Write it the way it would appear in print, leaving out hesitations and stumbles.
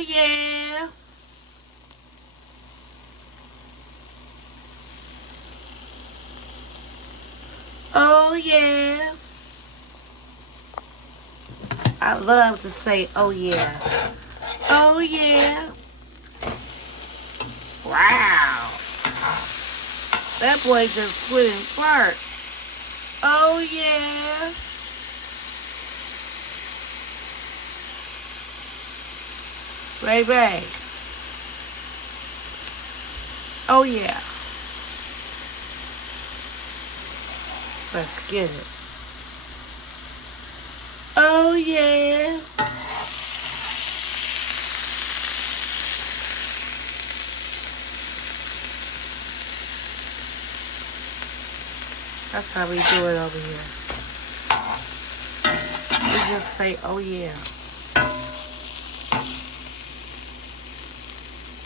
yeah. Oh yeah. I love to say oh yeah. Oh yeah. Wow. That boy just quit and fart. Oh yeah. Ray Ray. Oh yeah. Let's get it. Oh yeah. That's how we do it over here. We just say, oh yeah.